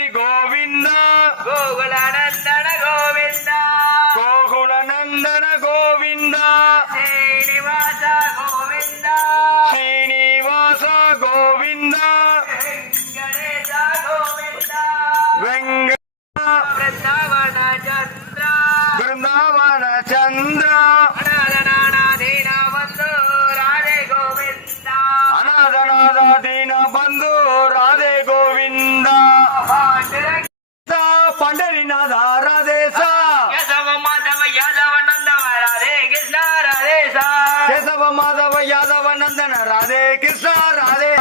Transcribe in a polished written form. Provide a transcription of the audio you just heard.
Hari Govinda Gokula Nandana Govinda Gokula Nandana Govinda Srinivasa Govinda Srinivasa Govinda Venkatesha Govinda Venkata Brindavana Chandra Brindavana Chandra అనాథనాథీన Bandhu Radhe Govinda అనాథనాథ Deena Bandhu Radhe Govinda Pandharinath రాధేశ Keshava Madhava Yadava నందవ Radhe Krishna రాధేశ Keshava Madhava Yadava Nandana Radhe Krishna Radhe